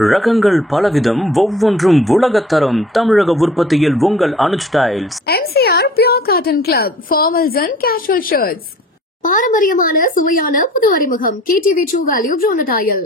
ரகங்கள் பலவிதம், ஒவ்வொன்றும் உலகத்தரம். தமிழக உற்பத்தியில் உங்கள் Anuj styles. MCR Pure Cotton Club, formals and casual shirts. பாரம்பரியமான சுவையான புது அறிமுகம் KTV True Value Bronadile.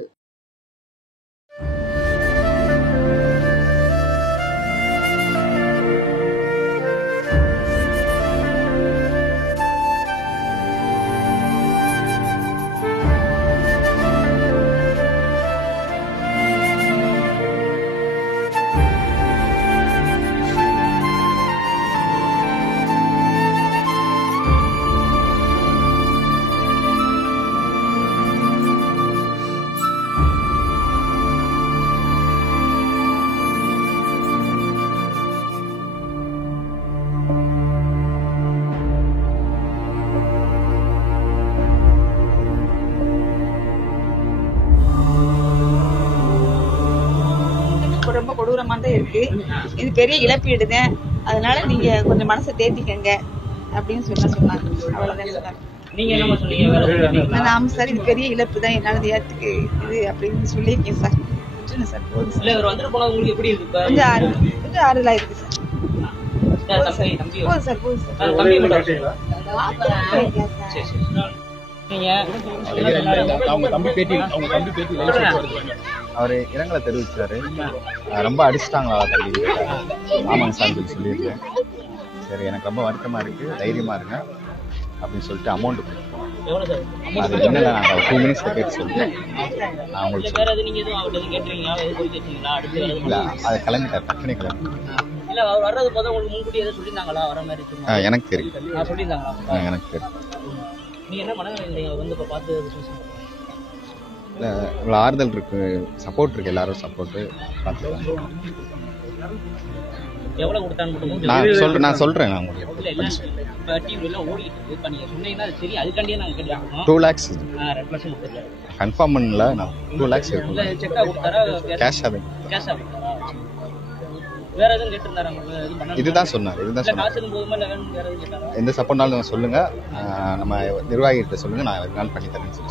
ரொம்ப கொடூரமா தான் இருக்கு. இது பெரிய இழப்பீடு தான். அதனால நீங்க கொஞ்சம் மனசை தேத்திக்கங்க அப்படின்னு சொன்னாங்க. அவ்வளவுதான் சொன்னாங்க. நீங்க என்ன சொன்னீங்க? நாம சார் இது பெரிய இழப்பு தான், என்னால ஏத்துக்கு இது அப்படின்னு சொல்லியிருக்கேன் சார். விட்டுருங்க சார், போதும். இல்ல இவர் வந்துட்டு போனா உங்களுக்கு எப்படி இருக்கு? கொஞ்சம் ஆறுதலா இருக்கு சார். போதும் சார், போதும் சார். அவரு இரங்கலை தெரிவிச்சாரு. ரொம்ப அடிச்சிட்டாங்களா தம்பி? ஆமாங்க சார் சொல்லியிருக்கேன். சரி, எனக்கு ரொம்ப வருத்தமா இருக்கு, தைரியமா இருங்க அப்படின்னு சொல்லிட்டு அமௌண்ட் கொடுப்போம். அது என்னல நாங்கள் 2 minutes கேட்டு சொல்லிட்டேன். நான் உங்களுக்கு இல்லை, அதை கிளம்பிட்டார், டக்குனே கிளம்பி. எனக்கு தெரியும், எனக்கு தெரியும். இல்லை, இவ்வளோ ஆறுதல் இருக்கு, சப்போர்ட் இருக்கு, எல்லாரும் சப்போர்ட்டு பார்த்துக்கலாம். நான் சொல்றேன். நான் உங்களுக்கு 2 lakhs கன்ஃபார்ம் பண்ணல. நான் 2 lakhs கேஷ். அது இதுதான் சொன்னார். எந்த சப்போர்ட்னாலும் சொல்லுங்க, நம்ம நிர்வாகிகிட்ட சொல்லுங்க, நான் எதுனாலும் பண்ணி தரேன்னு சொல்லி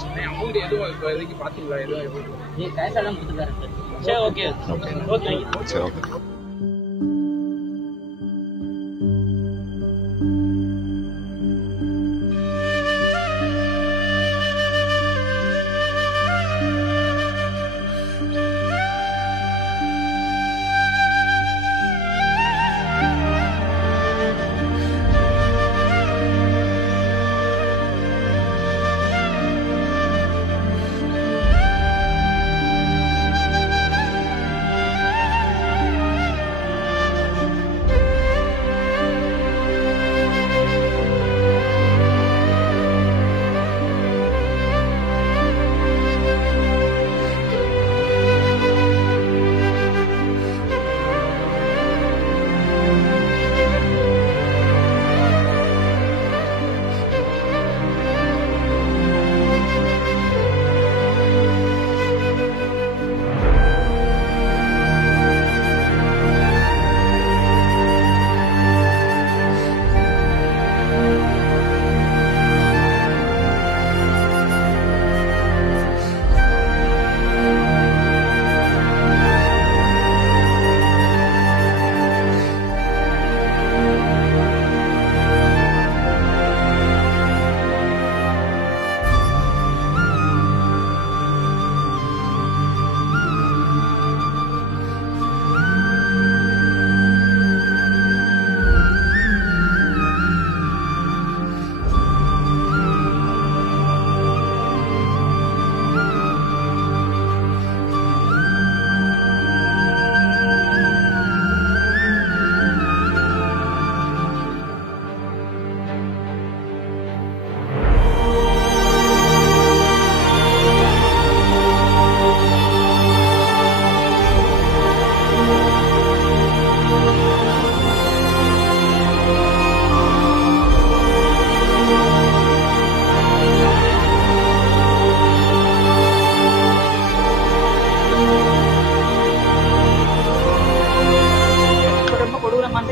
சரி, ஓகே.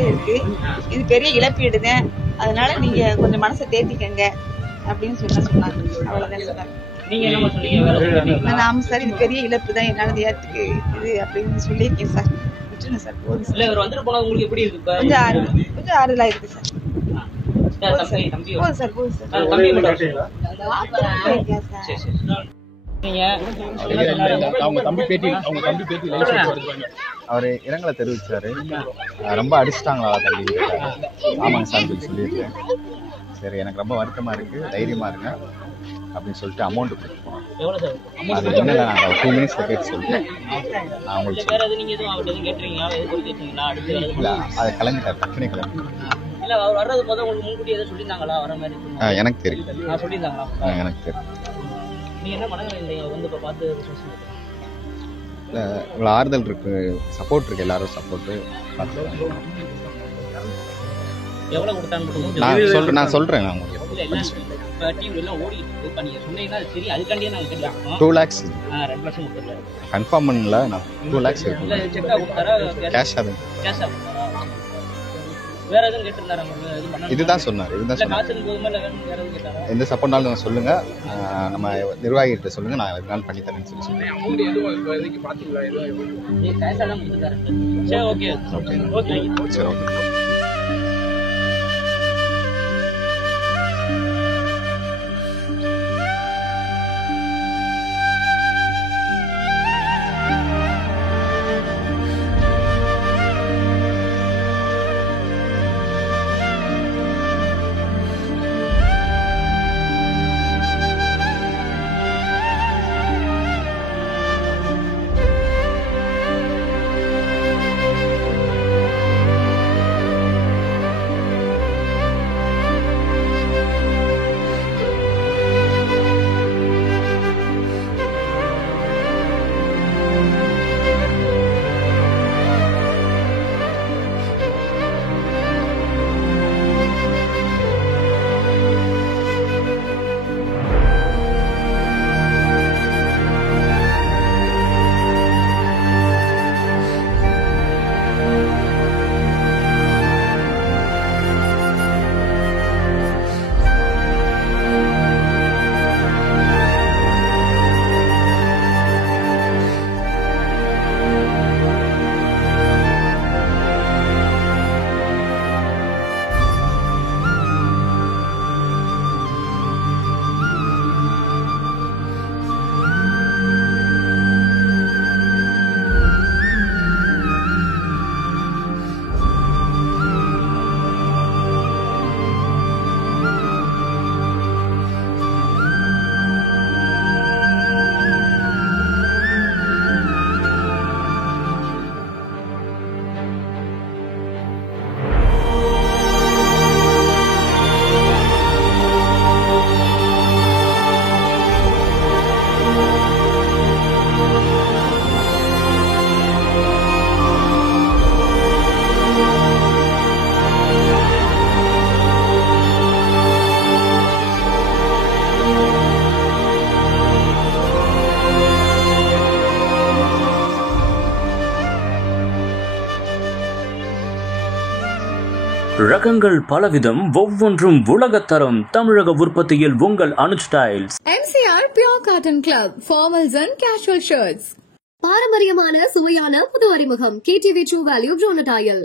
இருக்கு. இது பெரிய இழப்பீடு தான். அதனால நீங்க கொஞ்சம் மனசை தேத்திக்கங்க அப்படின்னு சொன்னாங்க. அவ்வளவுதான் சொன்னாங்க. நீங்க என்னமா சொன்னீங்க வேலை சொல்லிட்டீங்களா? நாம சார் இது பெரிய இழப்பு தான், என்னால ஏத்துக்கு இது அப்படின்னு சொல்லியிருக்கேன் சார். விட்டுருங்க சார், போதும் சார். இல்ல இவர் வந்துட்டு போனா உங்களுக்கு எப்படி இருக்கு இப்ப? கொஞ்சம் ஆறுதலா இருக்கு சார். தம்பி போதும் சார், போதும் சார். தம்பி மட்டும் சரி, சரி சரி. நீங்க அவங்க தம்பி பேட்டி அவர் இரங்கலை தெரிவிச்சாரு. ரொம்ப அடிச்சிட்டாங்களா தம்பி? ஆமாங்க சார் சொல்லியிருக்கேன். சரி, எனக்கு ரொம்ப வருத்தமா இருக்கு, தைரியமா இருங்க அப்படின்னு சொல்லிட்டு அமௌண்ட் கொடுத்துருக்கோம். எவ்வளவு சார்? அது என்ன நாங்கள் 2 மினிட்ஸ்ல கேட்டு சொல்லிட்டேன். நான் உங்களுக்கு வேற எதுவும் நீங்க எதுவும் அவர்கிட்ட எதுவும் கேட்டீங்களா? எதுவும் கேட்டீங்களா? அடுத்து வேற இல்லை, அதை கிளம்பிட்டார், டக்குனே கிளம்பி. இல்ல அவர் வர்றது போது உங்களுக்கு முன்கூட்டி எதுவும் சொல்லியிருந்தாங்களா வர மாதிரி? எனக்கு தெரியும். சொல்லியிருந்தாங்களா? எனக்கு தெரியும். நீங்க என்ன மனநிலை இல்லையா வந்து இப்ப பார்த்து இல்லை, உங்களை ஆறுதல் இருக்கு, சப்போர்ட் இருக்கு, எல்லாரும் சப்போர்ட்டு பார்த்து எவ்வளவு கொடுத்தான்னு நான் சொல்றேன். நான் உங்களுக்கு இல்ல எல்லாம் இப்ப டீம் எல்லாம் ஓடிட்டு இருக்கு. இப்ப நீங்க சொன்னீங்கன்னா சரி, அதுக்காண்டியே நாங்க கேட்கலாம். 2 lakhs 2 லட்சம் கொடுத்தாரு. கன்ஃபார்ம் பண்ணல. நான் 2 lakhs இல்ல இருக்கு. செக்கா கொடுத்தாரா? கேஷ் ஆகும். கேஷா கொடுத்தாரா? வேற எதுவும் கேட்டிருந்தாரா? இது பண்ண இதுதான் சொன்னார். காசு போதுமா இல்ல வேணும் வேற எதுவும் கேட்டாரா? எந்த சப்போர்ட்னாலும் சொல்லுங்க, நம்ம நிர்வாகிகிட்ட சொல்லுங்க, நான் எதுனாலும் பண்ணி தரேன்னு சொல்லி சொல்லுவேன். கேஷா தான் கொடுத்தாரு. சரி, ஓகே ஓகே. சரி, ஓகே. ரகங்கள் பலவிதம், ஒவ்வொன்றும் உலகத்தரம். தமிழக உற்பத்தியில் உங்கள் Anuj styles. MCR Pure Cotton Club, formals and casual shirts. பாரம்பரியமான சுவையான புது அறிமுகம் KTV True Value Bronatile.